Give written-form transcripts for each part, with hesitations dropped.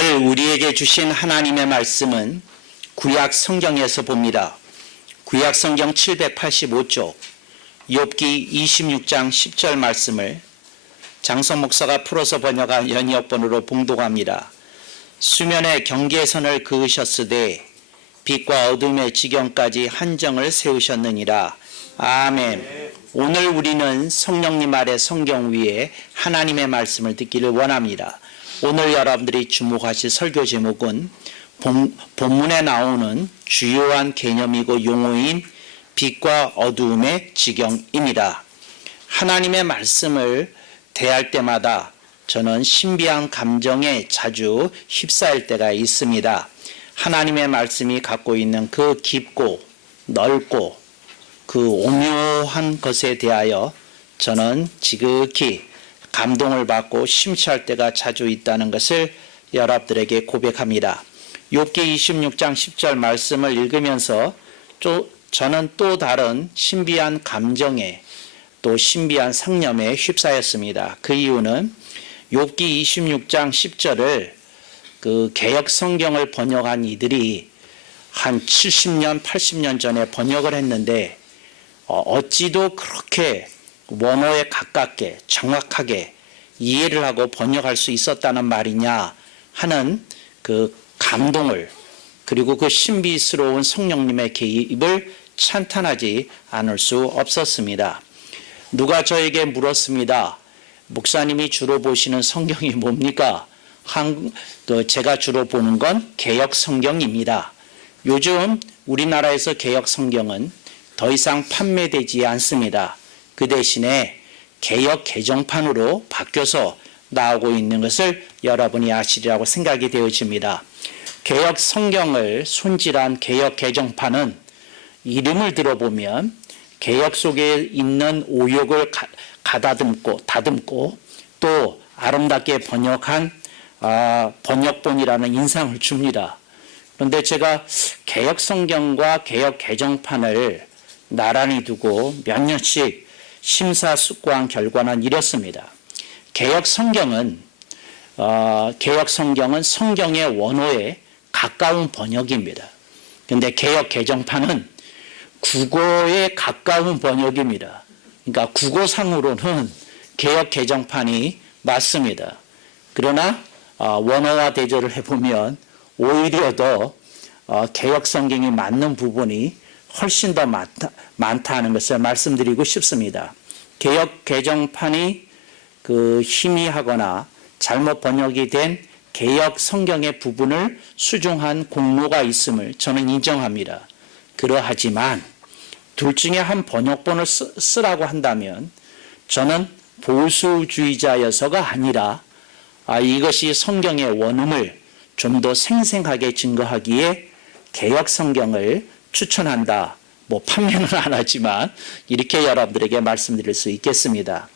오늘 우리에게 주신 하나님의 말씀은 구약 성경에서 봅니다. 구약 성경 785쪽 욥기 26장 10절 말씀을 장성 목사가 풀어서 번역한 연이역본으로 봉독합니다. 수면의 경계선을 그으셨으되 빛과 어둠의 지경까지 한정을 세우셨느니라. 아멘. 오늘 우리는 성령님 아래 성경 위에 하나님의 말씀을 듣기를 원합니다. 오늘 여러분들이 주목하실 설교 제목은 본문에 나오는 주요한 개념이고 용어인 빛과 어두움의 지경입니다. 하나님의 말씀을 대할 때마다 저는 신비한 감정에 자주 휩싸일 때가 있습니다. 하나님의 말씀이 갖고 있는 그 깊고 넓고 그 오묘한 것에 대하여 저는 지극히 감동을 받고 심취할 때가 자주 있다는 것을 여러분들에게 고백합니다. 욥기 26장 10절 말씀을 읽으면서 저는 또 다른 신비한 감정에 또 신비한 상념에 휩싸였습니다. 그 이유는 욥기 26장 10절을 그 개역 성경을 번역한 이들이 한 70년, 80년 전에 번역을 했는데 어찌도 그렇게 원어에 가깝게 정확하게 이해를 하고 번역할 수 있었다는 말이냐 하는 그 감동을 그리고 그 신비스러운 성령님의 개입을 찬탄하지 않을 수 없었습니다. 누가 저에게 물었습니다. 목사님이 주로 보시는 성경이 뭡니까? 제가 주로 보는 건 개역 성경입니다. 요즘 우리나라에서 개역 성경은 더 이상 판매되지 않습니다. 그 대신에 개역 개정판으로 바뀌어서 나오고 있는 것을 여러분이 아시리라고 생각이 되어집니다. 개역 성경을 손질한 개역 개정판은 이름을 들어보면 개역 속에 있는 오욕을 다듬고 또 아름답게 번역한 번역본이라는 인상을 줍니다. 그런데 제가 개역 성경과 개역 개정판을 나란히 두고 몇 년씩 심사숙고한 결과는 이렇습니다. 개역 성경은 성경의 원어에 가까운 번역입니다. 그런데 개역 개정판은 국어에 가까운 번역입니다. 그러니까 국어상으로는 개역 개정판이 맞습니다. 그러나 원어와 대조를 해보면 오히려 더 개역 성경이 맞는 부분이 훨씬 더 많다는 것을 말씀드리고 싶습니다. 개역 개정판이 희미하거나 잘못 번역이 된 개역 성경의 부분을 수정한 공로가 있음을 저는 인정합니다. 그러하지만 둘 중에 한 번역본을 쓰라고 한다면 저는 보수주의자여서가 아니라 이것이 성경의 원음을 좀 더 생생하게 증거하기에 개역 성경을 추천한다. 판매는 안 하지만 이렇게 여러분들에게 말씀드릴 수 있겠습니다.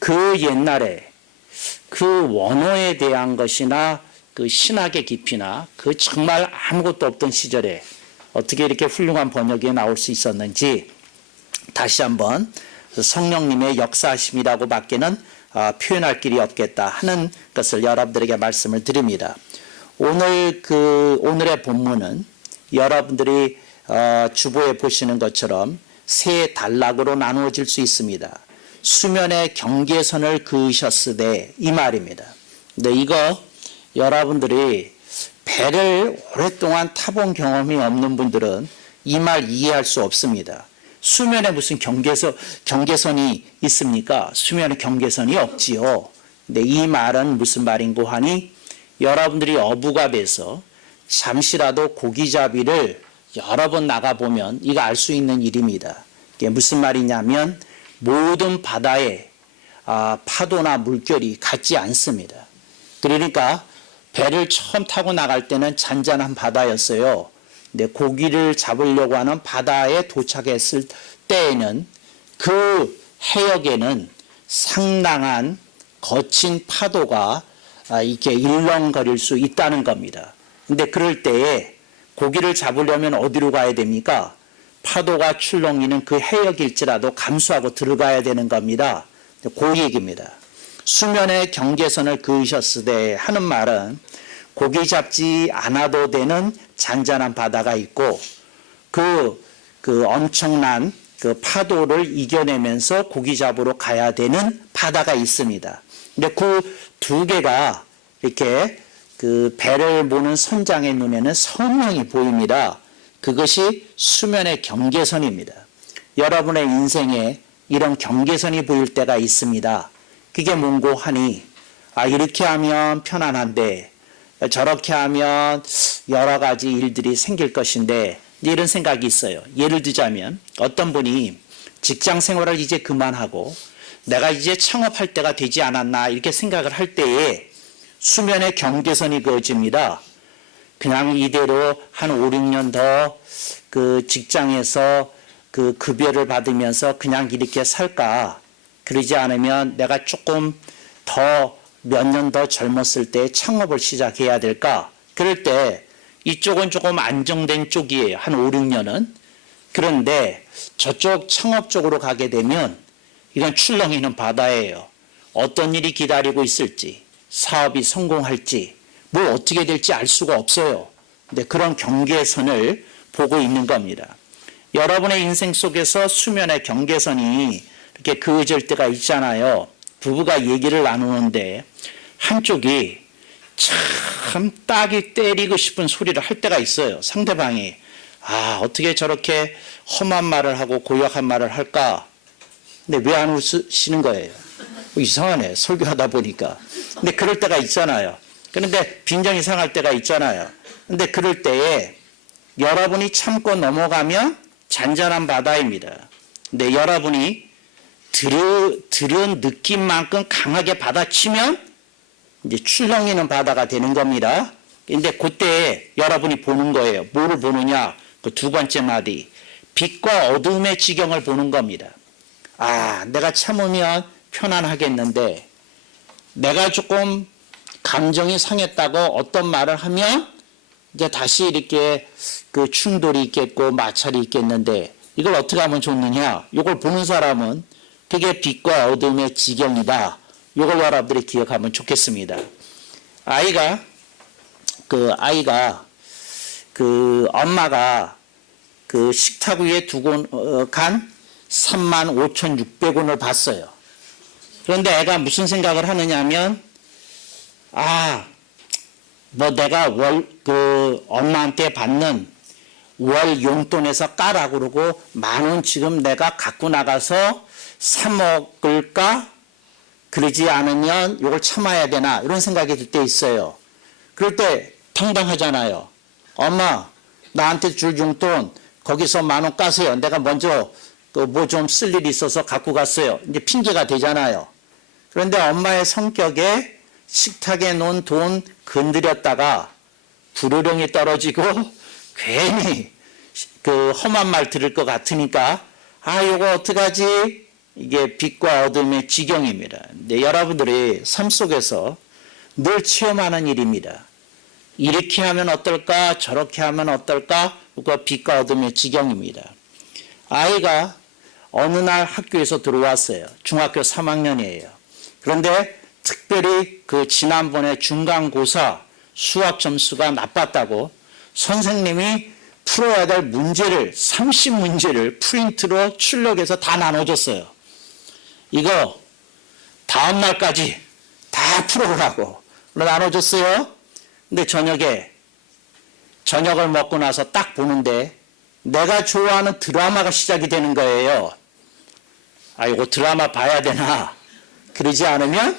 그 옛날에 그 원어에 대한 것이나 그 신학의 깊이나 그 정말 아무것도 없던 시절에 어떻게 이렇게 훌륭한 번역이 나올 수 있었는지 다시 한번 성령님의 역사하심이라고 밖에는 표현할 길이 없겠다 하는 것을 여러분들에게 말씀을 드립니다. 오늘의 본문은 여러분들이 주보에 보시는 것처럼 세 단락으로 나누어질 수 있습니다. 수면의 경계선을 그으셨으되 이 말입니다. 근데 이거 여러분들이 배를 오랫동안 타본 경험이 없는 분들은 이 말 이해할 수 없습니다. 수면에 무슨 경계선이 있습니까? 수면에 경계선이 없지요. 근데 이 말은 무슨 말인고 하니 여러분들이 어부가 돼서 잠시라도 고기잡이를 여러 번 나가보면 이거 알 수 있는 일입니다. 이게 무슨 말이냐면 모든 바다에 파도나 물결이 같지 않습니다. 그러니까 배를 처음 타고 나갈 때는 잔잔한 바다였어요. 근데 고기를 잡으려고 하는 바다에 도착했을 때에는 그 해역에는 상당한 거친 파도가 이렇게 일렁거릴 수 있다는 겁니다. 근데 그럴 때에 고기를 잡으려면 어디로 가야 됩니까? 파도가 출렁이는 그 해역일지라도 감수하고 들어가야 되는 겁니다. 그 얘기입니다. 수면의 경계선을 그으셨으되 하는 말은 고기 잡지 않아도 되는 잔잔한 바다가 있고 그 엄청난 그 파도를 이겨내면서 고기 잡으러 가야 되는 바다가 있습니다. 근데 그 두 개가 이렇게 그 배를 보는 선장의 눈에는 선명히 보입니다. 그것이 수면의 경계선입니다. 여러분의 인생에 이런 경계선이 보일 때가 있습니다. 그게 뭔고 하니, 이렇게 하면 편안한데, 저렇게 하면 여러 가지 일들이 생길 것인데, 이런 생각이 있어요. 예를 들자면, 어떤 분이 직장 생활을 이제 그만하고, 내가 이제 창업할 때가 되지 않았나, 이렇게 생각을 할 때에 수면의 경계선이 그어집니다. 그냥 이대로 한 5, 6년 더 그 직장에서 그 급여를 받으면서 그냥 이렇게 살까? 그러지 않으면 내가 조금 더 몇 년 더 젊었을 때 창업을 시작해야 될까? 그럴 때 이쪽은 조금 안정된 쪽이에요. 한 5, 6년은. 그런데 저쪽 창업 쪽으로 가게 되면 이건 출렁이는 바다예요. 어떤 일이 기다리고 있을지, 사업이 성공할지, 뭘 어떻게 될지 알 수가 없어요. 근데 그런 경계선을 보고 있는 겁니다. 여러분의 인생 속에서 수면의 경계선이 이렇게 그어질 때가 있잖아요. 부부가 얘기를 나누는데 한쪽이 참 딱이 때리고 싶은 소리를 할 때가 있어요. 상대방이 어떻게 저렇게 험한 말을 하고 고약한 말을 할까? 근데 왜 안 웃으시는 거예요? 이상하네. 설교하다 보니까. 근데 그럴 때가 있잖아요. 그런데 빈정이 상할 때가 있잖아요. 근데 그럴 때에 여러분이 참고 넘어가면 잔잔한 바다입니다. 근데 여러분이 들은 느낌만큼 강하게 받아치면 이제 출렁이는 바다가 되는 겁니다. 근데 그때 여러분이 보는 거예요. 뭐를 보느냐? 그 두 번째 마디. 빛과 어둠의 지경을 보는 겁니다. 내가 참으면 편안하겠는데 내가 조금 감정이 상했다고 어떤 말을 하면 이제 다시 이렇게 그 충돌이 있겠고 마찰이 있겠는데 이걸 어떻게 하면 좋느냐? 이걸 보는 사람은 그게 빛과 어둠의 지경이다. 이걸 여러분들이 기억하면 좋겠습니다. 아이가 엄마가 그 식탁 위에 두고 간 35,600원을 봤어요. 그런데 애가 무슨 생각을 하느냐 하면 내가 엄마한테 받는 월 용돈에서 까라 그러고 10,000원 지금 내가 갖고 나가서 사 먹을까? 그러지 않으면 이걸 참아야 되나? 이런 생각이 들 때 있어요. 그럴 때 당당하잖아요. 엄마, 나한테 줄 용돈 거기서 10,000원 까세요. 내가 먼저 뭐 좀 쓸 일이 있어서 갖고 갔어요. 이제 핑계가 되잖아요. 그런데 엄마의 성격에 식탁에 놓은 돈 건드렸다가 부르릉이 떨어지고 괜히 그 험한 말 들을 것 같으니까 이거 어떡하지? 이게 빛과 어둠의 지경입니다. 근데 여러분들이 삶 속에서 늘 체험하는 일입니다. 이렇게 하면 어떨까? 저렇게 하면 어떨까? 그거 빛과 어둠의 지경입니다. 아이가 어느 날 학교에서 들어왔어요. 중학교 3학년이에요. 그런데 특별히 그 지난번에 중간고사 수학 점수가 나빴다고 선생님이 풀어야 될 문제를 30문제를 프린트로 출력해서 다 나눠줬어요. 이거 다음 날까지 다 풀어오라고 나눠줬어요. 근데 저녁을 먹고 나서 딱 보는데 내가 좋아하는 드라마가 시작이 되는 거예요. 이거 드라마 봐야 되나? 그러지 않으면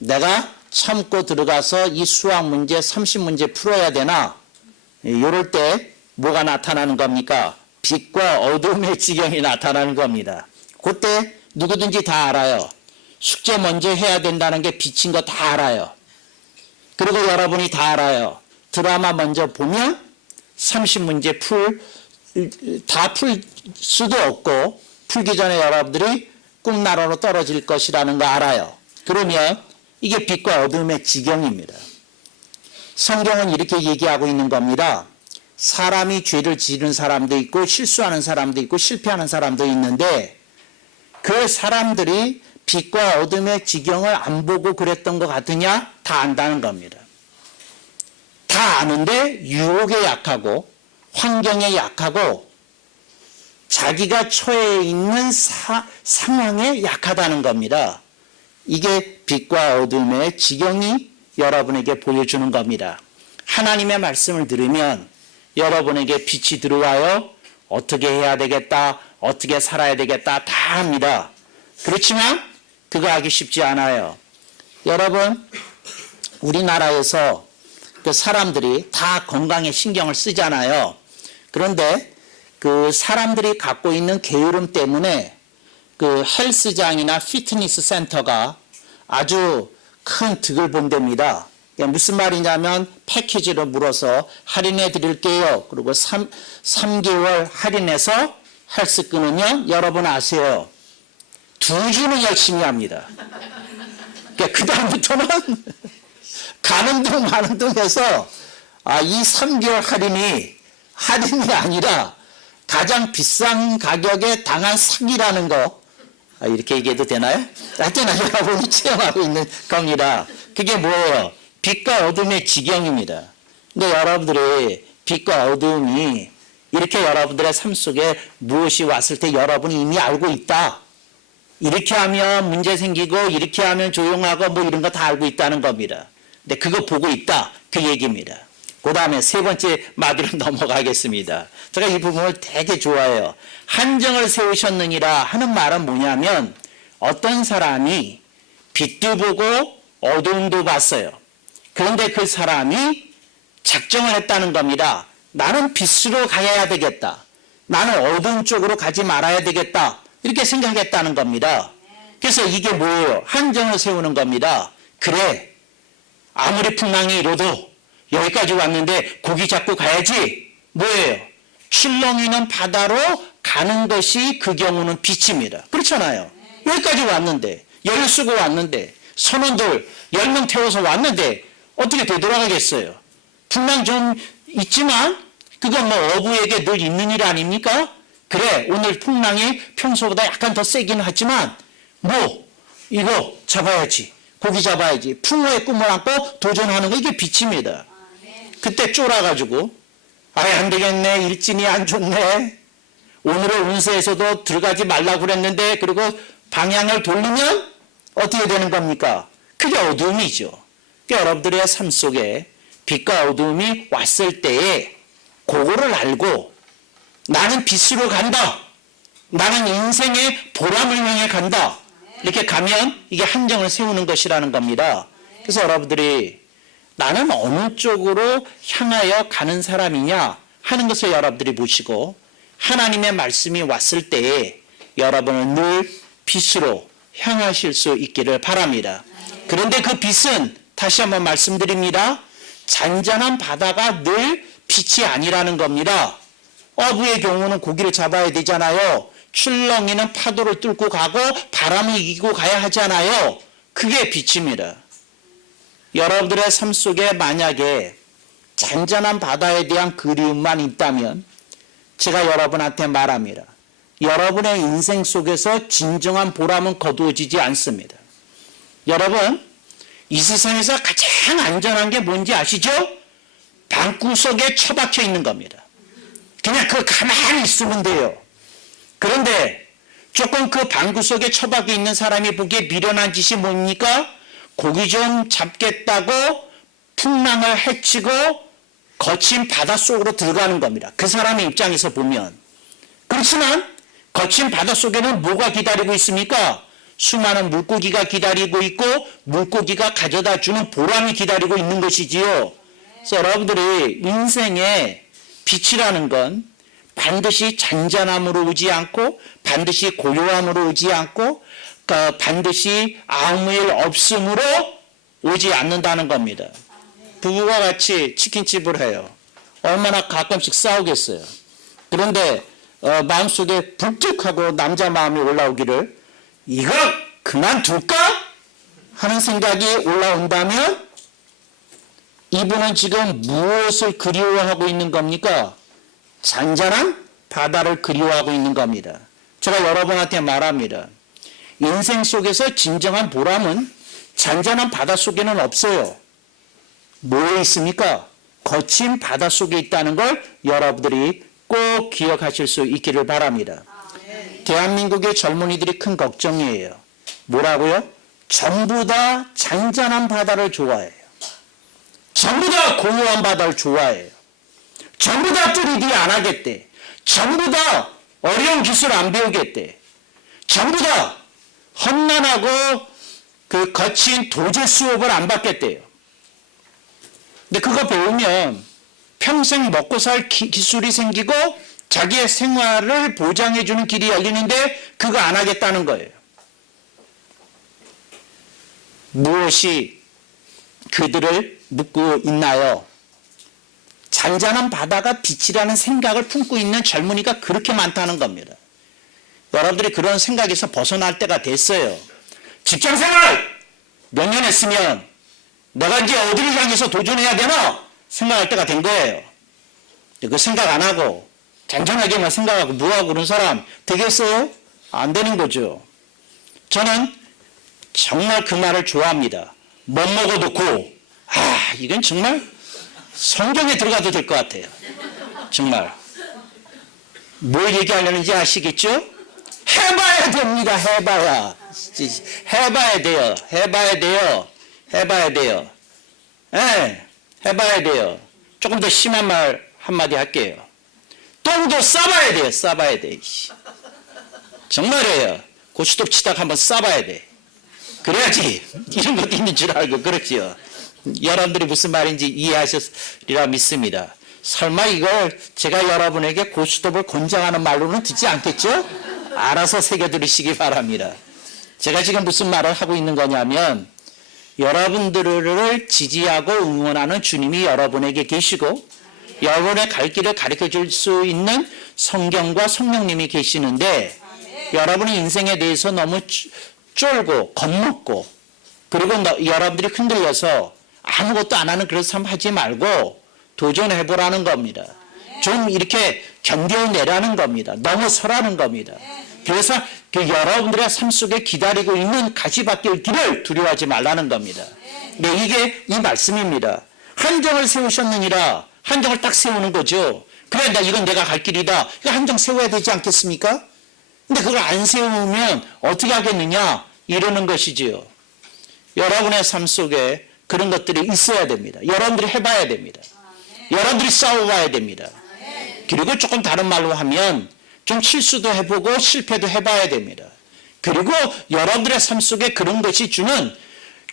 내가 참고 들어가서 이 수학 문제 30문제 풀어야 되나? 이럴 때 뭐가 나타나는 겁니까? 빛과 어둠의 지경이 나타나는 겁니다. 그때 누구든지 다 알아요. 숙제 먼저 해야 된다는 게 빛인 거 다 알아요. 그리고 여러분이 다 알아요. 드라마 먼저 보면 30문제 다 풀 수도 없고 풀기 전에 여러분들이 꿈나라로 떨어질 것이라는 거 알아요. 그러면 이게 빛과 어둠의 지경입니다. 성경은 이렇게 얘기하고 있는 겁니다. 사람이 죄를 지은 사람도 있고 실수하는 사람도 있고 실패하는 사람도 있는데 그 사람들이 빛과 어둠의 지경을 안 보고 그랬던 것 같으냐? 다 안다는 겁니다. 아는데 유혹에 약하고 환경에 약하고 자기가 처해 있는 상황에 약하다는 겁니다. 이게 빛과 어둠의 지경이 여러분에게 보여주는 겁니다. 하나님의 말씀을 들으면 여러분에게 빛이 들어와요. 어떻게 해야 되겠다, 어떻게 살아야 되겠다 다 합니다. 그렇지만 그거 하기 쉽지 않아요. 여러분, 우리나라에서 그 사람들이 다 건강에 신경을 쓰잖아요. 그런데 그 사람들이 갖고 있는 게으름 때문에 그 헬스장이나 피트니스 센터가 아주 큰 득을 본답니다. 무슨 말이냐면 패키지로 물어서 할인해 드릴게요. 그리고 3개월 할인해서 헬스 끊으면 여러분 아세요. 2주는 열심히 합니다. 그 다음부터는 가는 둥 마는 둥 해서 이 3개월 할인이 아니라 가장 비싼 가격에 당한 사기라는 거, 이렇게 얘기해도 되나요? 하여튼 여러분이 체험하고 있는 겁니다. 그게 뭐예요? 빛과 어둠의 지경입니다. 근데 여러분들이 빛과 어둠이 이렇게 여러분들의 삶 속에 무엇이 왔을 때 여러분이 이미 알고 있다. 이렇게 하면 문제 생기고 이렇게 하면 조용하고 뭐 이런 거 다 알고 있다는 겁니다. 근데 그거 보고 있다. 그 얘기입니다. 그 다음에 세 번째 마디로 넘어가겠습니다. 제가 이 부분을 되게 좋아해요. 한정을 세우셨느니라 하는 말은 뭐냐면 어떤 사람이 빛도 보고 어두움도 봤어요. 그런데 그 사람이 작정을 했다는 겁니다. 나는 빛으로 가야 되겠다. 나는 어두움 쪽으로 가지 말아야 되겠다. 이렇게 생각했다는 겁니다. 그래서 이게 뭐예요? 한정을 세우는 겁니다. 그래, 아무리 풍랑이 일어도 여기까지 왔는데 고기 잡고 가야지. 뭐예요? 출렁이는 바다로 가는 것이 그 경우는 빛입니다. 그렇잖아요. 여기까지 왔는데, 열 쓰고 왔는데, 선원들 10명 태워서 왔는데 어떻게 되돌아가겠어요? 풍랑 좀 있지만 그건 뭐 어부에게 늘 있는 일 아닙니까? 그래, 오늘 풍랑이 평소보다 약간 더 세긴 하지만 이거 잡아야지. 고기 잡아야지. 풍어의 꿈을 안고 도전하는 거, 이게 빛입니다. 그때 쫄아가지고 안 되겠네, 일진이 안 좋네, 오늘의 운세에서도 들어가지 말라고 그랬는데, 그리고 방향을 돌리면 어떻게 되는 겁니까? 그게 어두움이죠. 그러니까 여러분들의 삶 속에 빛과 어두움이 왔을 때에 그거를 알고 나는 빛으로 간다, 나는 인생의 보람을 향해 간다, 이렇게 가면 이게 한정을 세우는 것이라는 겁니다. 그래서 여러분들이 나는 어느 쪽으로 향하여 가는 사람이냐 하는 것을 여러분들이 보시고 하나님의 말씀이 왔을 때에 여러분은 늘 빛으로 향하실 수 있기를 바랍니다. 그런데 그 빛은 다시 한번 말씀드립니다. 잔잔한 바다가 늘 빛이 아니라는 겁니다. 어부의 경우는 고기를 잡아야 되잖아요. 출렁이는 파도를 뚫고 가고 바람을 이기고 가야 하잖아요. 그게 빛입니다. 여러분들의 삶 속에 만약에 잔잔한 바다에 대한 그리움만 있다면 제가 여러분한테 말합니다. 여러분의 인생 속에서 진정한 보람은 거두어지지 않습니다. 여러분, 이 세상에서 가장 안전한 게 뭔지 아시죠? 방구석에 처박혀 있는 겁니다. 그냥 그거 가만히 있으면 돼요. 그런데 조금 그 방구석에 처박혀 있는 사람이 보기에 미련한 짓이 뭡니까? 고기 좀 잡겠다고 풍랑을 헤치고 거친 바닷속으로 들어가는 겁니다. 그 사람의 입장에서 보면. 그렇지만 거친 바닷속에는 뭐가 기다리고 있습니까? 수많은 물고기가 기다리고 있고 물고기가 가져다 주는 보람이 기다리고 있는 것이지요. 그래서 여러분들이 인생의 빛이라는 건 반드시 잔잔함으로 오지 않고 반드시 고요함으로 오지 않고 반드시 아무 일 없음으로 오지 않는다는 겁니다. 부부가 같이 치킨집을 해요. 얼마나 가끔씩 싸우겠어요. 그런데 마음속에 불뚝하고 남자 마음이 올라오기를 이거 그만둘까? 하는 생각이 올라온다면 이분은 지금 무엇을 그리워하고 있는 겁니까? 잔잔한 바다를 그리워하고 있는 겁니다. 제가 여러분한테 말합니다. 인생 속에서 진정한 보람은 잔잔한 바다 속에는 없어요. 뭐에 있습니까? 거친 바다 속에 있다는 걸 여러분들이 꼭 기억하실 수 있기를 바랍니다. 대한민국의 젊은이들이 큰 걱정이에요. 뭐라고요? 전부 다 잔잔한 바다를 좋아해요. 전부 다 고요한 바다를 좋아해요. 전부 다 3D 안 하겠대. 전부 다 어려운 기술 안 배우겠대. 전부 다 험난하고 그 거친 도제 수업을 안 받겠대요. 근데 그거 배우면 평생 먹고 살 기술이 생기고 자기의 생활을 보장해주는 길이 열리는데 그거 안 하겠다는 거예요. 무엇이 그들을 묶고 있나요? 잔잔한 바다가 빛이라는 생각을 품고 있는 젊은이가 그렇게 많다는 겁니다. 여러분들이 그런 생각에서 벗어날 때가 됐어요. 직장생활 몇 년 했으면 내가 이제 어디를 향해서 도전해야 되나 생각할 때가 된 거예요. 그 생각 안 하고 잔잔하게만 생각하고 뭐하고 그런 사람 되겠어요? 안 되는 거죠. 저는 정말 그 말을 좋아합니다. 못 먹어도 고. 이건 정말 성경에 들어가도 될 것 같아요. 정말. 뭘 얘기하려는지 아시겠죠? 해봐야 됩니다. 해봐야. 해봐야 돼요. 해봐야 돼요. 해봐야 돼요. 예, 해봐야 돼요. 조금 더 심한 말 한마디 할게요. 똥도 싸봐야 돼요. 싸봐야 돼. 정말이에요. 고추톱 치다가 한번 싸봐야 돼. 그래야지 이런 것도 있는 줄 알고 그렇지요. 여러분들이 무슨 말인지 이해하셨으리라 믿습니다. 설마 이걸 제가 여러분에게 고추톱을 권장하는 말로는 듣지 않겠죠? 알아서 새겨들으시기 바랍니다. 제가 지금 무슨 말을 하고 있는 거냐면 여러분들을 지지하고 응원하는 주님이 여러분에게 계시고 여러분의 갈 길을 가르쳐 줄 수 있는 성경과 성령님이 계시는데 여러분의 인생에 대해서 너무 쫄고 겁먹고 그리고 여러분들이 흔들려서 아무것도 안 하는 그런 삶 하지 말고 도전해보라는 겁니다. 좀 이렇게 견뎌내라는 겁니다. 넘어서라는 겁니다. 그래서 그 여러분들의 삶 속에 기다리고 있는 가시밭길 길을 두려워하지 말라는 겁니다. 네, 이게 이 말씀입니다. 한정을 세우셨느니라. 한정을 딱 세우는 거죠. 그래, 이건 내가 갈 길이다. 이거 한정 세워야 되지 않겠습니까? 근데 그걸 안 세우면 어떻게 하겠느냐? 이러는 것이지요. 여러분의 삶 속에 그런 것들이 있어야 됩니다. 여러분들이 해봐야 됩니다. 여러분들이 싸워봐야 됩니다. 그리고 조금 다른 말로 하면 좀 실수도 해보고 실패도 해봐야 됩니다. 그리고 여러분들의 삶 속에 그런 것이 주는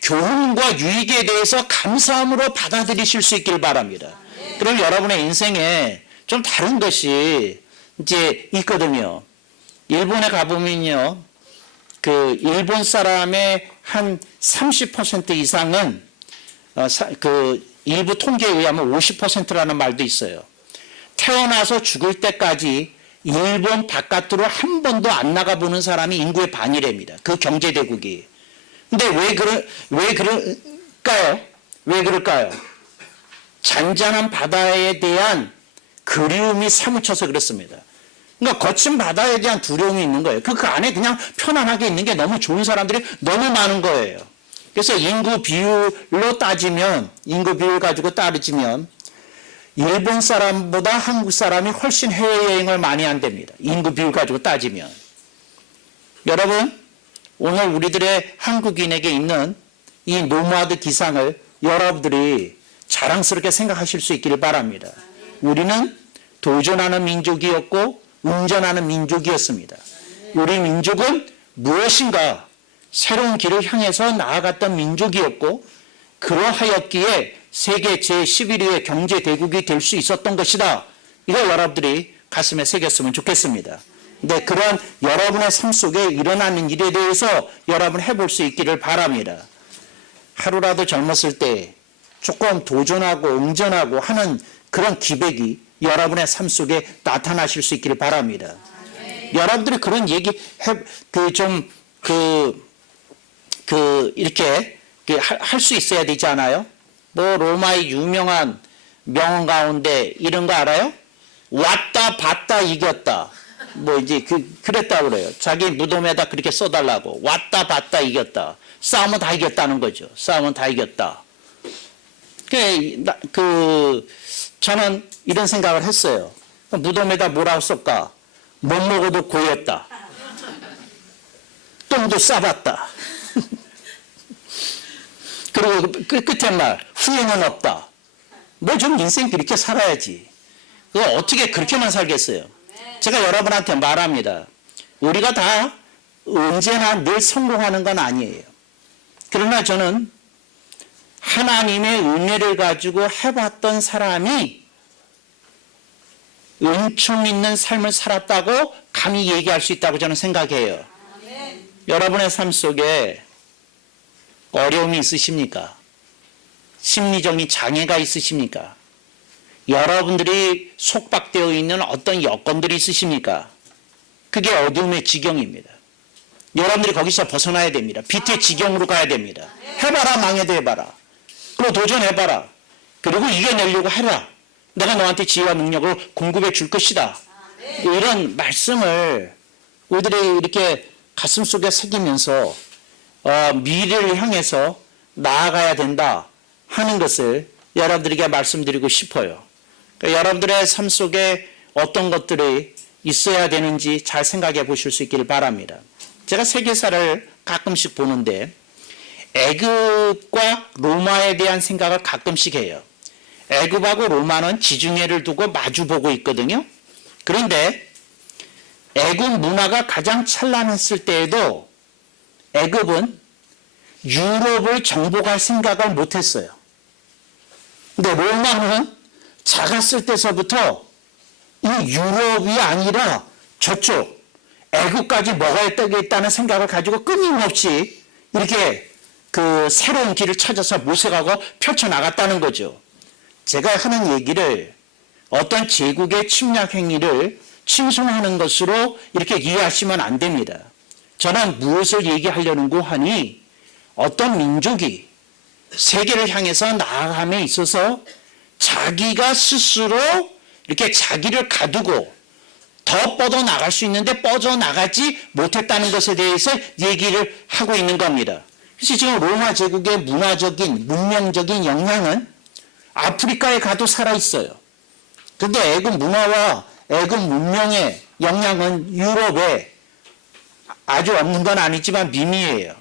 교훈과 유익에 대해서 감사함으로 받아들이실 수 있길 바랍니다. 그럼 여러분의 인생에 좀 다른 것이 이제 있거든요. 일본에 가보면요. 그 일본 사람의 한 30% 이상은 그 일부 통계에 의하면 50%라는 말도 있어요. 태어나서 죽을 때까지 일본 바깥으로 한 번도 안 나가보는 사람이 인구의 반이랍니다. 그 경제대국이. 근데 왜 그럴까요? 왜 그럴까요? 잔잔한 바다에 대한 그리움이 사무쳐서 그렇습니다. 그러니까 거친 바다에 대한 두려움이 있는 거예요. 그 안에 그냥 편안하게 있는 게 너무 좋은 사람들이 너무 많은 거예요. 그래서 인구 비율로 따지면, 인구 비율 가지고 따지면 일본 사람보다 한국 사람이 훨씬 해외여행을 많이 한답니다. 인구 비율 가지고 따지면. 여러분, 오늘 우리들의 한국인에게 있는 이 노마드 기상을 여러분들이 자랑스럽게 생각하실 수 있기를 바랍니다. 우리는 도전하는 민족이었고 운전하는 민족이었습니다. 우리 민족은 무엇인가 새로운 길을 향해서 나아갔던 민족이었고 그러하였기에 세계 제11위의 경제대국이 될 수 있었던 것이다. 이걸 여러분들이 가슴에 새겼으면 좋겠습니다. 근데 그런 여러분의 삶 속에 일어나는 일에 대해서 여러분 해볼 수 있기를 바랍니다. 하루라도 젊었을 때 조금 도전하고 응전하고 하는 그런 기백이 여러분의 삶 속에 나타나실 수 있기를 바랍니다. 여러분들이 그런 얘기 이렇게 할 수 있어야 되지 않아요? 뭐 로마의 유명한 명언 가운데 이런 거 알아요? 왔다 봤다 이겼다. 뭐 이제 그랬다 그래요. 자기 무덤에다 그렇게 써달라고. 왔다 봤다 이겼다. 싸움은 다 이겼다는 거죠. 싸움은 다 이겼다. 저는 이런 생각을 했어요. 무덤에다 뭐라고 쓸까? 못 먹어도 고였다. 똥도 싸봤다. 그리고 끝에 말, 후회는 없다. 뭐 좀 인생 그렇게 살아야지. 그거 어떻게 그렇게만 살겠어요? 제가 여러분한테 말합니다. 우리가 다 언제나 늘 성공하는 건 아니에요. 그러나 저는 하나님의 은혜를 가지고 해봤던 사람이 은총 있는 삶을 살았다고 감히 얘기할 수 있다고 저는 생각해요. 여러분의 삶 속에 어려움이 있으십니까? 심리적인 장애가 있으십니까? 여러분들이 속박되어 있는 어떤 여건들이 있으십니까? 그게 어려움의 지경입니다. 여러분들이 거기서 벗어나야 됩니다. 빛의 지경으로 가야 됩니다. 해봐라, 망해도 해봐라. 그리고 도전해봐라. 그리고 이겨내려고 해라. 내가 너한테 지혜와 능력을 공급해 줄 것이다. 이런 말씀을 우리들이 이렇게 가슴 속에 새기면서 미래를 향해서 나아가야 된다 하는 것을 여러분들에게 말씀드리고 싶어요. 그러니까 여러분들의 삶 속에 어떤 것들이 있어야 되는지 잘 생각해 보실 수 있기를 바랍니다. 제가 세계사를 가끔씩 보는데 애굽과 로마에 대한 생각을 가끔씩 해요. 애굽하고 로마는 지중해를 두고 마주보고 있거든요. 그런데 애굽 문화가 가장 찬란했을 때에도 애굽은 유럽을 정복할 생각을 못했어요. 근데 로마는 작았을 때서부터 이 유럽이 아니라 저쪽 애국까지 먹어야 되겠다는 생각을 가지고 끊임없이 이렇게 그 새로운 길을 찾아서 모색하고 펼쳐나갔다는 거죠. 제가 하는 얘기를 어떤 제국의 침략 행위를 칭송하는 것으로 이렇게 이해하시면 안 됩니다. 저는 무엇을 얘기하려는고 하니 어떤 민족이 세계를 향해서 나아감에 있어서 자기가 스스로 이렇게 자기를 가두고 더 뻗어나갈 수 있는데 뻗어나가지 못했다는 것에 대해서 얘기를 하고 있는 겁니다. 그래서 지금 로마 제국의 문화적인, 문명적인 영향은 아프리카에 가도 살아있어요. 그런데 애굽 문화와 애굽 문명의 영향은 유럽에 아주 없는 건 아니지만 미미해요.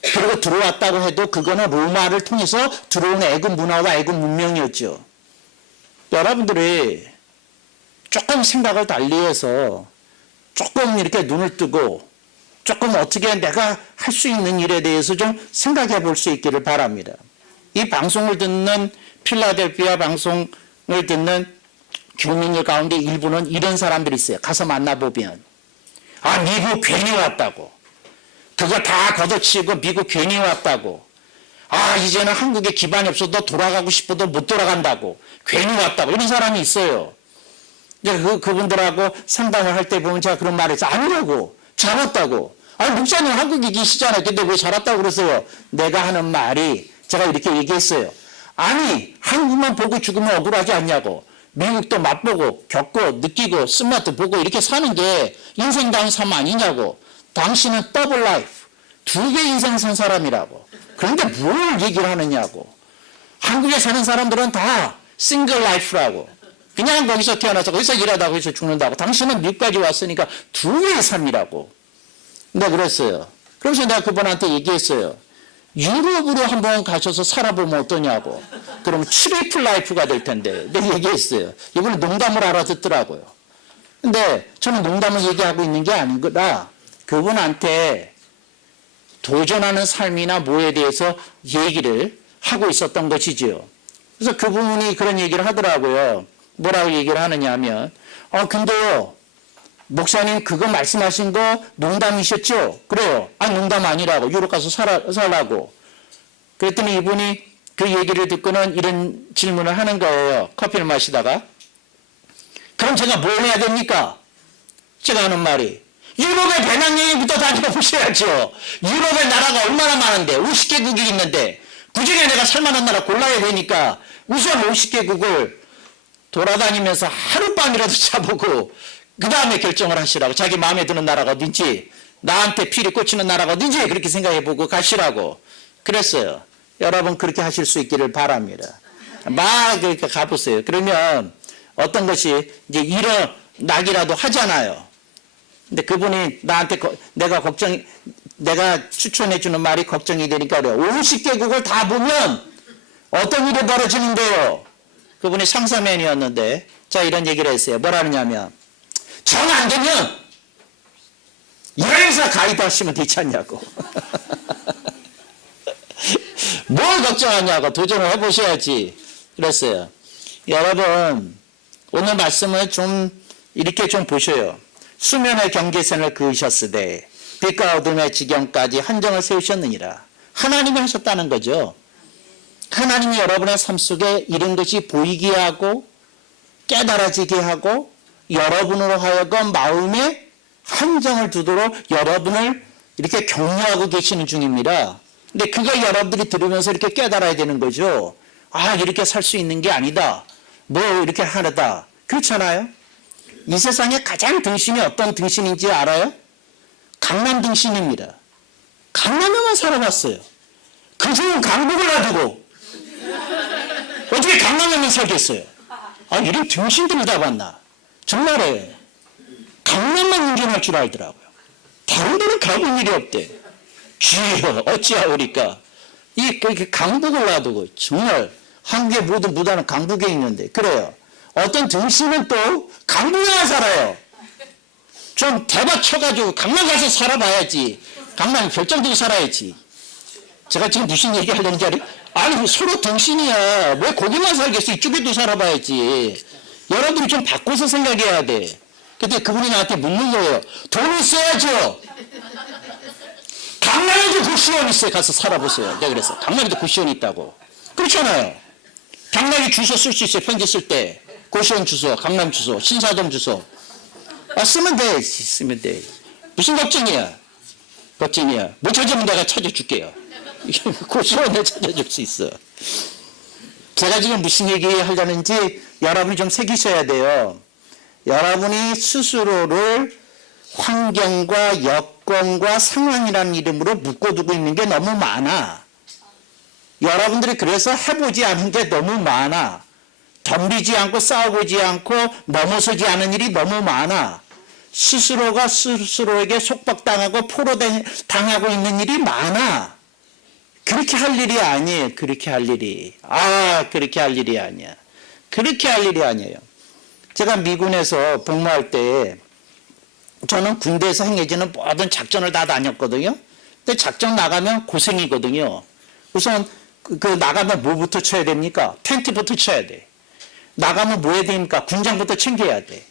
그리고 들어왔다고 해도 그거는 로마를 통해서 들어온 애굽 문화와 애굽 문명이었죠. 여러분들이 조금 생각을 달리해서 조금 이렇게 눈을 뜨고 조금 어떻게 내가 할 수 있는 일에 대해서 좀 생각해 볼 수 있기를 바랍니다. 이 방송을 듣는 필라델피아 방송을 듣는 교민들 가운데 일부는 이런 사람들이 있어요. 가서 만나보면 미국 괜히 왔다고. 그거 다 걷어치고 미국 괜히 왔다고. 이제는 한국에 기반이 없어도 돌아가고 싶어도 못 돌아간다고. 괜히 왔다고. 이런 사람이 있어요. 이제 그분들하고 상담을 할 때 보면 제가 그런 말을 해서 아니라고. 잘 왔다고. 목사님 한국에 계시잖아요. 근데 왜 잘 왔다고 그러세요? 내가 하는 말이 제가 이렇게 얘기했어요. 한국만 보고 죽으면 억울하지 않냐고. 미국도 맛보고 겪고 느끼고 쓴맛도 보고 이렇게 사는 게 인생다운 삶 아니냐고. 당신은 더블 라이프, 2배 인생 산 사람이라고. 그런데 뭘 얘기를 하느냐고. 한국에 사는 사람들은 다 싱글 라이프라고. 그냥 거기서 태어나서 거기서 일하다 거기서 죽는다고. 당신은 미국까지 왔으니까 2배의 삶이라고. 내가 그랬어요. 그래서 내가 그분한테 얘기했어요. 유럽으로 한번 가셔서 살아보면 어떠냐고. 그러면 트리플 라이프가 될 텐데. 내가 얘기했어요. 이분은 농담을 알아듣더라고요. 근데 저는 농담을 얘기하고 있는 게 아니라 그분한테 도전하는 삶이나 뭐에 대해서 얘기를 하고 있었던 것이지요. 그래서 그분이 그런 얘기를 하더라고요. 뭐라고 얘기를 하느냐 하면 근데요 목사님 그거 말씀하신 거 농담이셨죠? 그래요. 농담 아니라고. 유럽 가서 살라고. 그랬더니 이분이 그 얘기를 듣고는 이런 질문을 하는 거예요. 커피를 마시다가. 그럼 제가 뭘 해야 됩니까? 제가 하는 말이 유럽의 배낭여행부터 다녀보셔야죠. 유럽의 나라가 얼마나 많은데 50개국이 있는데 그중에 내가 살만한 나라 골라야 되니까 우선 50개국을 돌아다니면서 하룻밤이라도 자보고 그 다음에 결정을 하시라고. 자기 마음에 드는 나라가 어딘지 나한테 필이 꽂히는 나라가 어딘지 그렇게 생각해보고 가시라고 그랬어요. 여러분 그렇게 하실 수 있기를 바랍니다. 막 그렇게 가보세요. 그러면 어떤 것이 이제 일어나기라도 하잖아요. 근데 그분이 나한테 내가 추천해 주는 말이 걱정이 되니까 그래요. 50개국을 다 보면 어떤 일이 벌어지는데요. 그분이 상사맨이었는데 자 이런 얘기를 했어요. 뭐라느냐면 정 안 되면 여행사 가이드 하시면 되지 않냐고. 뭘 걱정하냐고 도전을 해보셔야지 그랬어요. 여러분 오늘 말씀을 좀 이렇게 좀 보셔요. 수면의 경계선을 그으셨으되 빛과 어둠의 지경까지 한정을 세우셨느니라. 하나님이 하셨다는 거죠. 하나님이 여러분의 삶 속에 이런 것이 보이게 하고 깨달아지게 하고 여러분으로 하여금 마음에 한정을 두도록 여러분을 이렇게 격려하고 계시는 중입니다. 근데 그걸 여러분들이 들으면서 이렇게 깨달아야 되는 거죠. 아, 이렇게 살 수 있는 게 아니다. 뭐 이렇게 하려다. 그렇잖아요? 이 세상에 가장 등신이 어떤 등신인지 알아요? 강남 등신입니다. 강남에만 살아봤어요. 그 좋은 강북을 놔두고 어떻게 강남에만 살겠어요? 아, 이런 등신들을 다 봤나? 정말에 강남만 운전할 줄 알더라고요. 다른 데는 가본 일이 없대. 주여 어찌하오리까. 이 강북을 놔두고 정말 한국의 모든 무단은 강북에 있는데 그래요. 어떤 등신은 또 강북에만 살아요. 좀 대박 쳐가지고 강남 가서 살아봐야지. 강남에 별장 두고 살아야지. 제가 지금 무슨 얘기 하려는지 알아요? 아니 서로 등신이야. 왜 거기만 살겠어. 이쪽에도 살아봐야지. 여러분이 좀 바꿔서 생각해야 돼. 근데 그분이 나한테 묻는 거예요. 돈을 써야죠. 강남에도 고시원 있어요. 가서 살아보세요. 내가 그래서 강남에도 고시원 있다고. 그렇잖아요. 강남에 주소 쓸 수 있어요. 편지 쓸 때. 고시원 주소, 강남 주소, 신사동 주소. 아, 쓰면 돼. 쓰면 돼. 무슨 걱정이야. 걱정이야. 못 찾으면 내가 찾아줄게요. 고시원 내가 찾아줄 수 있어. 제가 지금 무슨 얘기 하려는지 여러분이 좀 새기셔야 돼요. 여러분이 스스로를 환경과 여건과 상황이라는 이름으로 묶어두고 있는 게 너무 많아. 여러분들이 그래서 해보지 않은 게 너무 많아. 덤비지 않고 싸워보지 않고 넘어서지 않은 일이 너무 많아. 스스로가 스스로에게 속박당하고 포로당하고 있는 일이 많아. 그렇게 할 일이 아니에요. 그렇게 할 일이. 그렇게 할 일이 아니야. 그렇게 할 일이 아니에요. 제가 미군에서 복무할 때 저는 군대에서 행해지는 모든 작전을 다 다녔거든요. 근데 작전 나가면 고생이거든요. 우선 그 나가면 뭐부터 쳐야 됩니까? 텐트부터 쳐야 돼. 나가면 뭐 해야 됩니까? 군장부터 챙겨야 돼.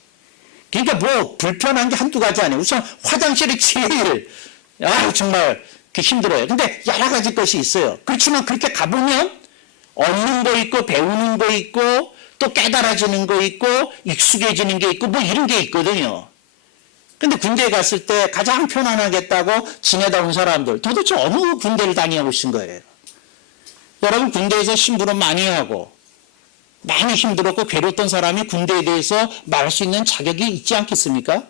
그러니까 뭐 불편한 게 한두 가지 아니에요. 우선 화장실이 제일 정말 힘들어요. 근데 여러 가지 것이 있어요. 그렇지만 그렇게 가보면 얻는 거 있고 배우는 거 있고 또 깨달아지는 거 있고 익숙해지는 게 있고 뭐 이런 게 있거든요. 근데 군대에 갔을 때 가장 편안하겠다고 지내다 온 사람들 도대체 어느 군대를 다녀오신 거예요? 여러분 군대에서 심부름 많이 하고 많이 힘들었고 괴로웠던 사람이 군대에 대해서 말할 수 있는 자격이 있지 않겠습니까?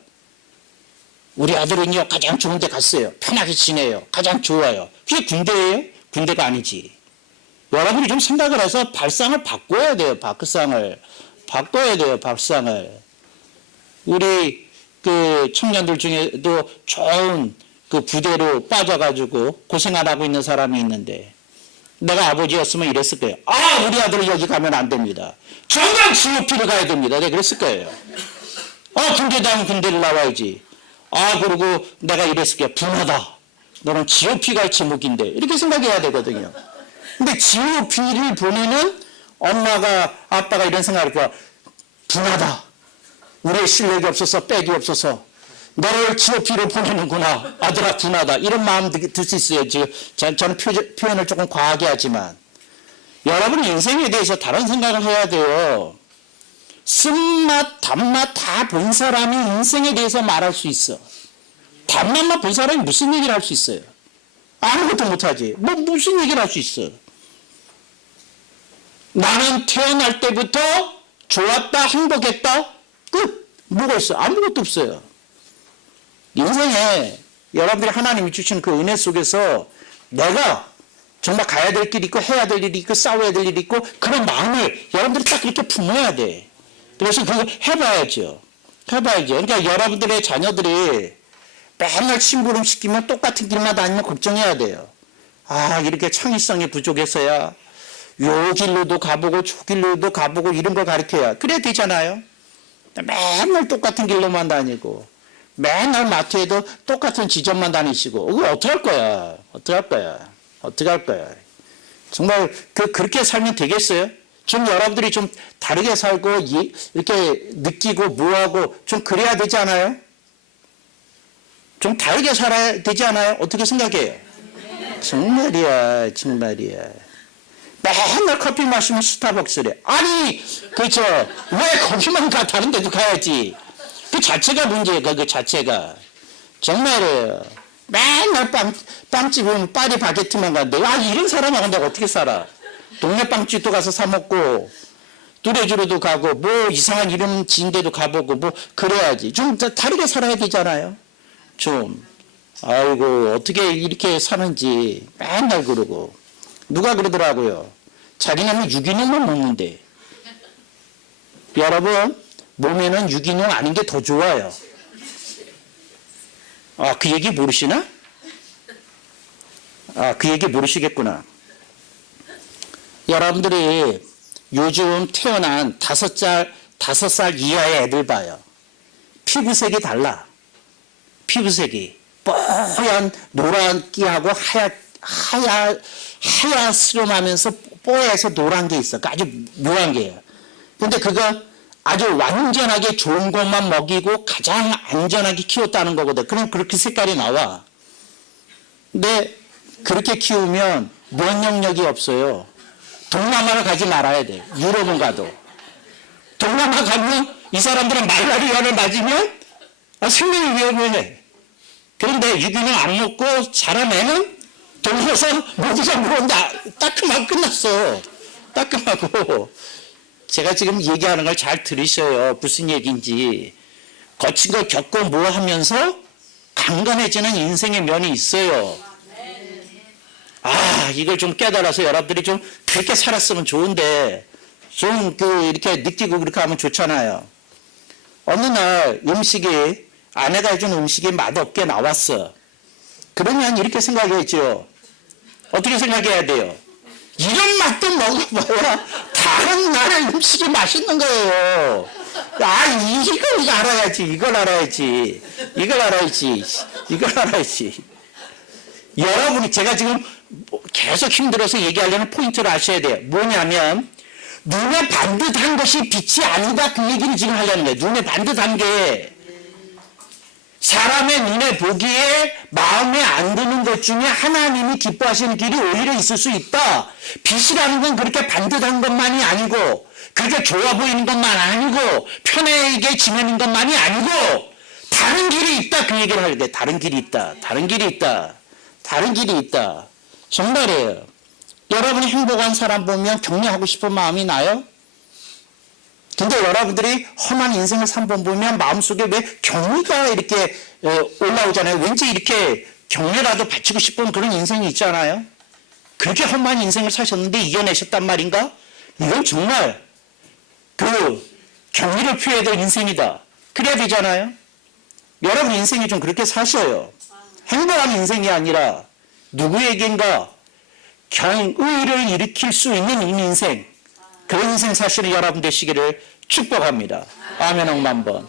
우리 아들은요 가장 좋은 데 갔어요. 편하게 지내요. 가장 좋아요. 그게 군대예요? 군대가 아니지. 여러분이 좀 생각을 해서 발상을 바꿔야 돼요. 발상을 바꿔야 돼요. 발상을. 우리 그 청년들 중에도 좋은 그 부대로 빠져가지고 고생 안 하고 있는 사람이 있는데 내가 아버지였으면 이랬을 거예요. 우리 아들 여기 가면 안 됩니다. 정말 GOP를 가야 됩니다. 내가 그랬을 거예요. 군대 다음 군대를 나와야지. 그리고 내가 이랬을 거예요. 분하다. 너는 GOP 갈 제목인데. 이렇게 생각해야 되거든요. 근데 GOP를 보내는 엄마가, 아빠가 이런 생각을 할 거야. 분하다. 우리의 실력이 없어서, 백이 없어서. 너를 GOP로 보내는구나. 아들아, 분하다. 이런 마음 들 수 있어요. 지금 저는 표현을 조금 과하게 하지만. 여러분 인생에 대해서 다른 생각을 해야 돼요. 쓴맛, 단맛 다 본 사람이 인생에 대해서 말할 수 있어. 단맛만 본 사람이 무슨 얘기를 할 수 있어요? 아무것도 못하지. 무슨 얘기를 할 수 있어? 나는 태어날 때부터 좋았다, 행복했다, 끝. 뭐가 있어? 아무것도 없어요. 인생에 여러분들이 하나님이 주신 그 은혜 속에서 내가 정말 가야 될 길이 있고 해야 될 일이 있고 싸워야 될 일이 있고 그런 마음을 여러분들이 딱 그렇게 품어야 돼. 그래서 그거 해봐야죠. 해봐야죠. 그러니까 여러분들의 자녀들이 맨날 심부름 시키면 똑같은 길만 다니면 걱정해야 돼요. 아, 이렇게 창의성이 부족해서야 요 길로도 가보고 저 길로도 가보고 이런 걸 가르쳐야 그래야 되잖아요. 맨날 똑같은 길로만 다니고 맨날 마트에도 똑같은 지점만 다니시고 이거 어떻게 할 거야? 어떻게 할 거야? 어떻게 할 거야? 정말 그렇게 살면 되겠어요? 좀 여러분들이 좀 다르게 살고 이렇게 느끼고 뭐하고 좀 그래야 되지 않아요? 좀 다르게 살아야 되지 않아요? 어떻게 생각해요? 정말이야, 정말이야. 맨날 커피 마시면 스타벅스래. 아니, 그죠? 왜 거기만 가? 다른 데도 가야지. 그 자체가 문제예요, 그 자체가. 정말이에요. 맨날 빵집은 파리 바게트만 간대. 아, 이런 사람하고 내가 어떻게 살아? 동네 빵집도 가서 사먹고, 뚜레쥬르도 가고, 뭐 이상한 이름 지은 데도 가보고, 뭐, 그래야지. 좀 다르게 살아야 되잖아요. 좀. 아이고, 어떻게 이렇게 사는지 맨날 그러고. 누가 그러더라고요. 자기네는 유기농만 먹는데. 여러분, 몸에는 유기농 아닌 게 더 좋아요. 아, 그 얘기 모르시나? 아, 그 얘기 모르시겠구나. 여러분들이 요즘 태어난 5살 이하의 애들 봐요. 피부색이 달라. 피부색이. 뽀얀 노란기하고 하얗스름하면서 뽀얘서 노란 게 있어. 아주 묘한 게예요. 근데 그거 아주 완전하게 좋은 것만 먹이고 가장 안전하게 키웠다는 거거든. 그럼 그렇게 색깔이 나와. 근데 그렇게 키우면 면역력이 없어요. 동남아를 가지 말아야 돼. 유럽은 가도. 동남아 가면 이 사람들은 말라리아를 맞으면 생명이 위험해. 그런데 유기농 안 먹고 자란 애는 동네에서 모두가 물었는데 따끔하고 끝났어. 따끔하고. 제가 지금 얘기하는 걸 잘 들으셔요. 무슨 얘기인지. 거친 걸 겪고 뭐 하면서 강건해지는 인생의 면이 있어요. 아, 이걸 좀 깨달아서 여러분들이 좀 그렇게 살았으면 좋은데 좀 이렇게 느끼고 그렇게 하면 좋잖아요. 어느 날 아내가 해준 음식이 맛없게 나왔어. 그러면 이렇게 생각했죠. 어떻게 생각해야 돼요? 이런 맛도 먹어봐야 다른 나라의 음식이 맛있는 거예요. 아, 이걸 알아야지. 여러분이 제가 지금 계속 힘들어서 얘기하려는 포인트를 아셔야 돼요. 뭐냐면 눈에 반듯한 것이 빛이 아니다. 그 얘기를 지금 하려는 거예요. 눈에 반듯한 게 사람의 눈에 보기에 마음에 안 드는 것 중에 하나님이 기뻐하시는 길이 오히려 있을 수 있다. 빛이라는 건 그렇게 반듯한 것만이 아니고 그렇게 좋아 보이는 것만 아니고 편하게 지내는 것만이 아니고 다른 길이 있다. 그 얘기를 하게 돼. 다른 길이 있다. 정말이에요. 여러분이 행복한 사람 보면 격려하고 싶은 마음이 나요? 근데 여러분들이 험한 인생을 3번 보면 마음속에 왜 격려가 이렇게 올라오잖아요. 왠지 이렇게 격려라도 바치고 싶은 그런 인생이 있잖아요. 그렇게 험한 인생을 사셨는데 이겨내셨단 말인가? 이건 정말 격려를 표해야 될 인생이다. 그래야 되잖아요. 여러분 인생이 좀 그렇게 사셔요. 행복한 인생이 아니라 누구에겐가 경의를 일으킬 수 있는 이 인생. 그런 인생 사시는 여러분 되시기를 축복합니다. 아멘 억만번.